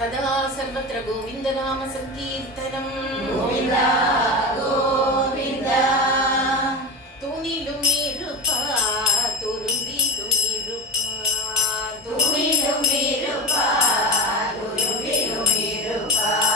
सदा सर्वत्र गोविन्दनाम संकीर्तनम् गोविन्द गोविन्द तूनिलुम इरुपार तुरुम्बिलुम इरुपार तूनिलुम इरुपार तुरुम्बिलुम इरुपार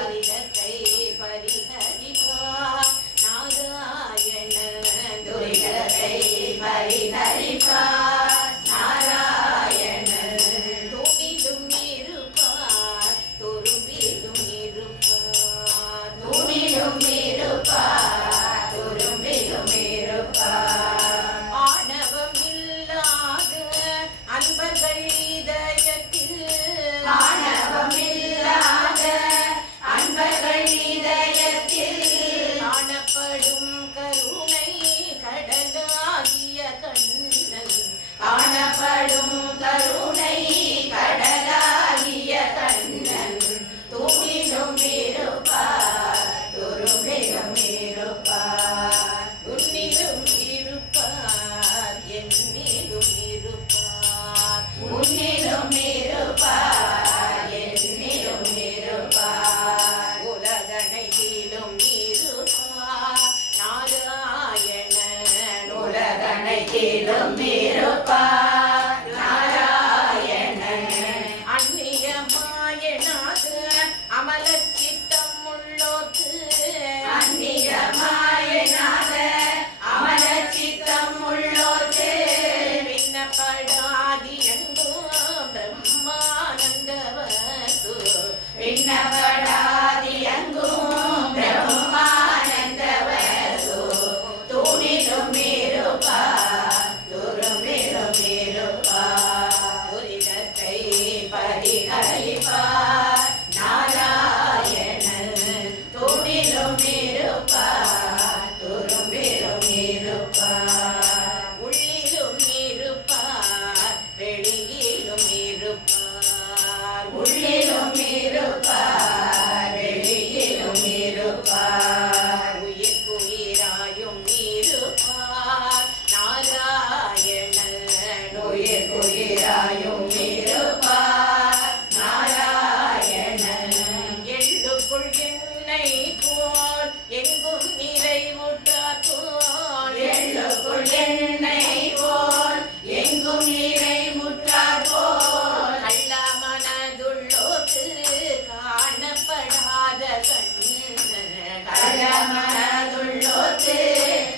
दुरिदத்தை பரிஹரிப்பார் நாராயணன் दुरिदத்தை பரிஹரிப்பார் நாராயணன் தூணிலும் இருப்பார் துரும்பிலும் இருப்பார் தூணிலும் இருப்பார் துரும்பிலும் இருப்பார் ஆணவம் இல்லாத அன்பர்கள் இதயத்தில் ஆணவமில்லாத அன்பர்கள் இதயத்தில் காணப்படும் கருணை கடலாகிய கண்ணன் காணப்படும் கருணை கடலாகிய கண்ணன் தூணிலும் இருப்பார் துரும்பிலும் இருப்பார் உன்னிலும் இருப்பார் என்னிலும் இருப்பார் உன்னிலும் இருப்பார் என்னிலும் இருப்பார் உலகனையிலும் இருப்பார் நாராயணன் உலகனைத்திலும் இருப்பார் நாராயணன் அந்நியமாயனாக அமலச்சித்தம் உள்ளோர்க்கு அந்நியமாயனாக அமல சித்தம் உள்ளோர்க்கு விண்ணப்படாதி எங்கும் பிரம்மானந்த வசு விண்ணப்படாதி எங்கும் பிரம்மானந்த வசு தூணிலும் இருப்பார் துரும்பிலும் இருப்பார் துரிதத்தை பரிஹரிப்பார் நாராயணன் தூணிலும் இருப்பார் துரும்பிலும் இருப்பார் உள்ளிலும் இருப்பார் வெளியிலும் இருப்பார் உள்ளிலும் இருப்பார் வெளியிலும் இருப்பார் உயிர்க்குயிராயும் இருப்பார் நாராயணன் உயிர்க்குயிராயும் இருப்பார் நாராயணன் எள்ளுக்குள் எண்ணெய் போல் எங்கும் நிறைவுற்றார் போல் எள்ளுக்குள் எண்ணெய் போல் எங்கும் நீரை முற்றார் போல் நல்ல மனதுள்ளோக்கு காணப்படாத கண்ணன் கள்ளமனதுள்ளோர்க்கு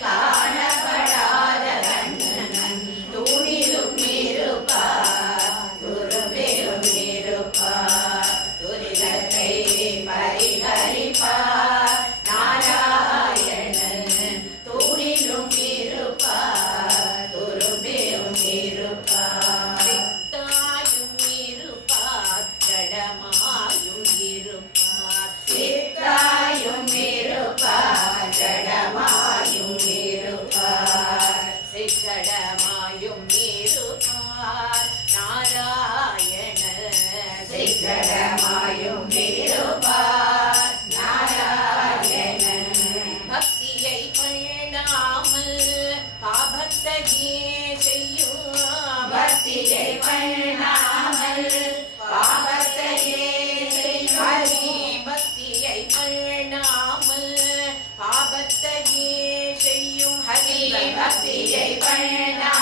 காணப்படாத கண்ணன் தூணிலும் இருப்பார் துரும்பிலும் இருப்பார் துரிதத்தை பரிஹரிப்பார் நாராயணன் தூணிலும் இருப்பார் துரும்பிலும் இருப்பார் சித்தாயும் இருப்பார் ஜடமாயும் இருப்பார் சித்தாயும் இருப்பார் ஜடமாயும் இருப்பார் சிற்றடமாயும் இருப்பார் நாராயணன் சிற்றடமாயும் இருப்பார் நாராயணன் பக்தியை பண்ணாமல் பாபத்தையே செய்யும் பக்தியை பண்ணாமல் பாவத்தையே செய்யும் ஹரி பக்தியை பண்ணாமல் பாபத்தையே செய்யும் ஹரி பக்தியை பண்ணாமல்